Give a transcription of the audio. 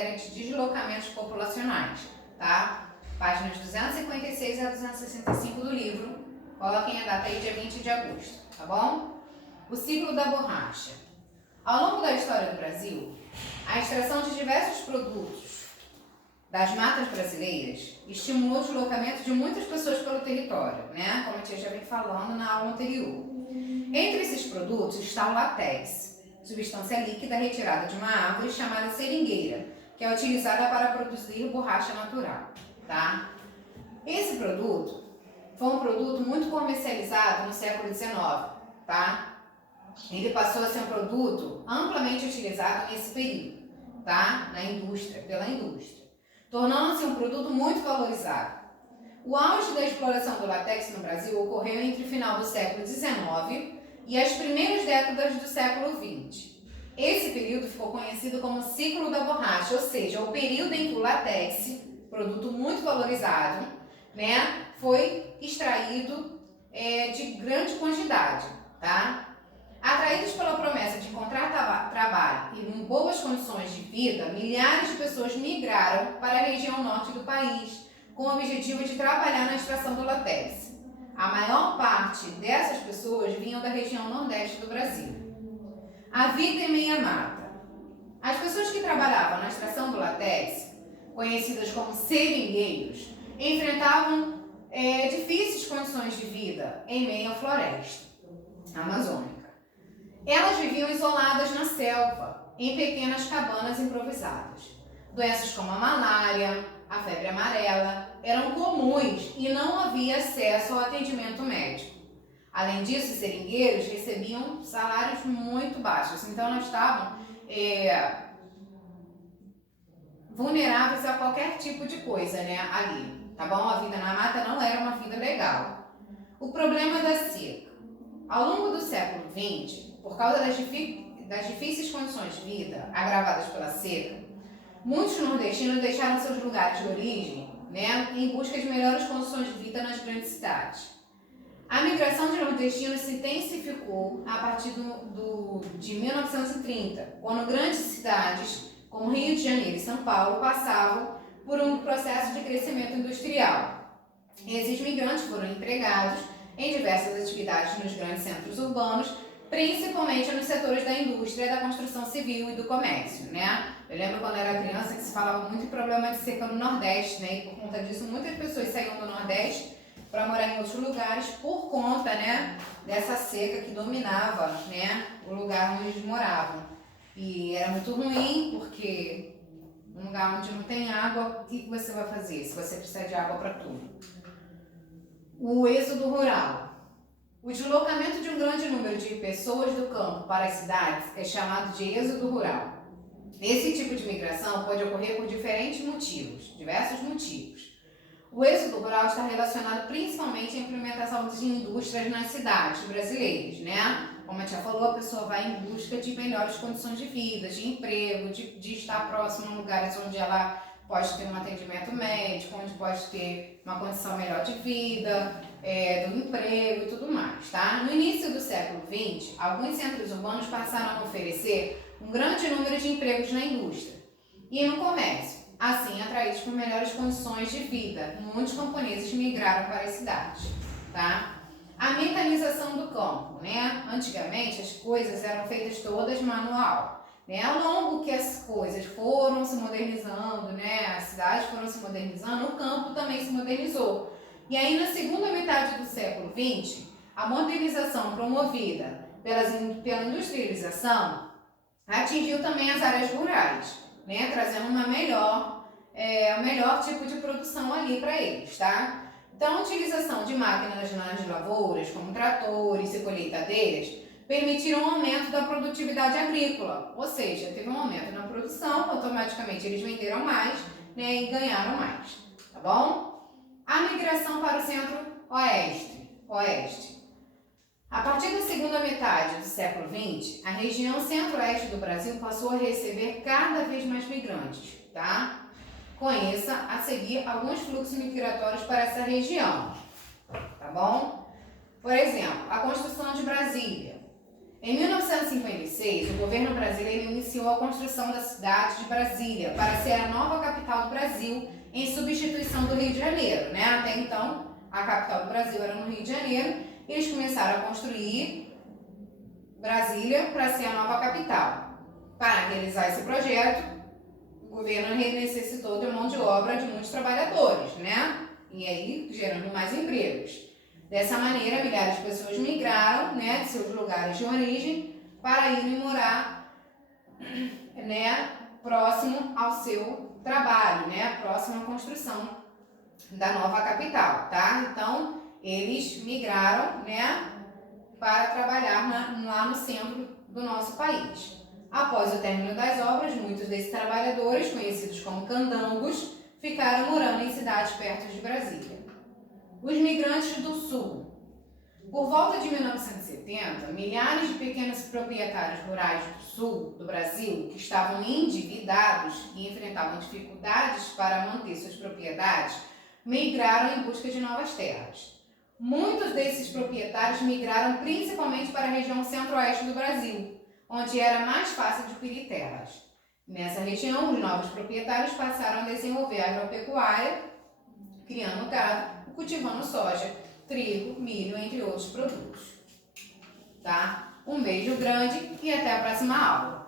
matéria de deslocamentos populacionais, tá? Páginas 256 a 265 do livro. Coloquem a data aí, dia 20 de agosto, tá bom? O ciclo da borracha. Ao longo da história do Brasil, a extração de diversos produtos das matas brasileiras estimulou o deslocamento de muitas pessoas pelo território, né? Como a tia já vem falando na aula anterior. Entre esses produtos está o látex, substância líquida retirada de uma árvore chamada seringueira, que é utilizada para produzir borracha natural, tá? Esse produto foi um produto muito comercializado no século XIX, tá? Ele passou a ser um produto amplamente utilizado nesse período, tá? Na indústria, pela indústria, tornando-se um produto muito valorizado. O auge da exploração do látex no Brasil ocorreu entre o final do século XIX e as primeiras décadas do século XX. Esse período ficou conhecido como ciclo da borracha, ou seja, o período em que o látex, produto muito valorizado, né, foi extraído de grande quantidade, tá? Atraídos pela promessa de encontrar trabalho e em boas condições de vida, milhares de pessoas migraram para a região norte do país, com o objetivo de trabalhar na extração do látex. A maior parte dessas pessoas vinham da região nordeste do Brasil. A vida em meia mata. As pessoas que trabalhavam na extração do látex, conhecidas como seringueiros, enfrentavam difíceis condições de vida em meio à floresta amazônica. Elas viviam isoladas na selva, em pequenas cabanas improvisadas. Doenças como a malária, a febre amarela eram comuns e não havia acesso ao atendimento médico. Além disso, os seringueiros recebiam salários muito baixos, então elas estavam vulneráveis a qualquer tipo de coisa, né, ali, tá bom? A vida na mata não era uma vida legal. O problema da seca. Ao longo do século XX, por causa das difíceis condições de vida agravadas pela seca, muitos nordestinos deixaram seus lugares de origem, né, em busca de melhores condições de vida nas grandes cidades. A migração de nordestinos se intensificou a partir de 1930, quando grandes cidades, como Rio de Janeiro e São Paulo, passavam por um processo de crescimento industrial. Esses migrantes foram empregados em diversas atividades nos grandes centros urbanos, principalmente nos setores da indústria, da construção civil e do comércio, né? Eu lembro quando era criança que se falava muito em problema de seca no Nordeste, né? E por conta disso muitas pessoas saíam do Nordeste para morar em outros lugares por conta, né, dessa seca que dominava, né, o lugar onde eles moravam. E era muito ruim porque um lugar onde não tem água, o que você vai fazer se você precisa de água para tudo? O êxodo rural. O deslocamento de um grande número de pessoas do campo para as cidades é chamado de êxodo rural. Esse tipo de migração pode ocorrer por diversos motivos. O êxodo rural está relacionado principalmente à implementação de indústrias nas cidades brasileiras, né? Como a tia falou, a pessoa vai em busca de melhores condições de vida, de emprego, de estar próximo a lugares onde ela pode ter um atendimento médico, onde pode ter uma condição melhor de vida, do emprego e tudo mais, tá? No início do século XX, alguns centros urbanos passaram a oferecer um grande número de empregos na indústria e no comércio. Assim, atraídos por melhores condições de vida, muitos camponeses migraram para as cidades, tá? A mecanização do campo, né? Antigamente as coisas eram feitas todas manual, né? Ao longo que as coisas foram se modernizando, né? As cidades foram se modernizando, o campo também se modernizou. E aí na segunda metade do século XX, a modernização promovida pela industrialização atingiu também as áreas rurais, né, trazendo um melhor tipo de produção ali para eles, tá? Então, a utilização de máquinas nas lavouras, como tratores e colheitadeiras, permitiram um aumento da produtividade agrícola, ou seja, teve um aumento na produção, automaticamente eles venderam mais, né, e ganharam mais, tá bom? A migração para o centro-oeste. A partir da segunda metade do século XX, a região centro-oeste do Brasil passou a receber cada vez mais migrantes, tá? Conheça a seguir alguns fluxos migratórios para essa região, tá bom? Por exemplo, a construção de Brasília. Em 1956, o governo brasileiro iniciou a construção da cidade de Brasília para ser a nova capital do Brasil, em substituição do Rio de Janeiro, né? Até então, a capital do Brasil era no Rio de Janeiro, e eles começaram a construir Brasília para ser a nova capital. Para realizar esse projeto, o governo necessitou de mão de obra de muitos trabalhadores, né? E aí gerando mais empregos. Dessa maneira, milhares de pessoas migraram, né, de seus lugares de origem para irem morar, né, próximo ao seu trabalho, né, próximo à construção da nova capital, tá? Então, eles migraram, né, para trabalhar lá no centro do nosso país. Após o término das obras, muitos desses trabalhadores, conhecidos como candangos, ficaram morando em cidades perto de Brasília. Os migrantes do Sul. Por volta de 1970, milhares de pequenos proprietários rurais do Sul do Brasil, que estavam endividados e enfrentavam dificuldades para manter suas propriedades, migraram em busca de novas terras. Muitos desses proprietários migraram principalmente para a região centro-oeste do Brasil, onde era mais fácil adquirir terras. Nessa região, os novos proprietários passaram a desenvolver a agropecuária, criando gado, cultivando soja, trigo, milho, entre outros produtos. Tá? Um beijo grande e até a próxima aula.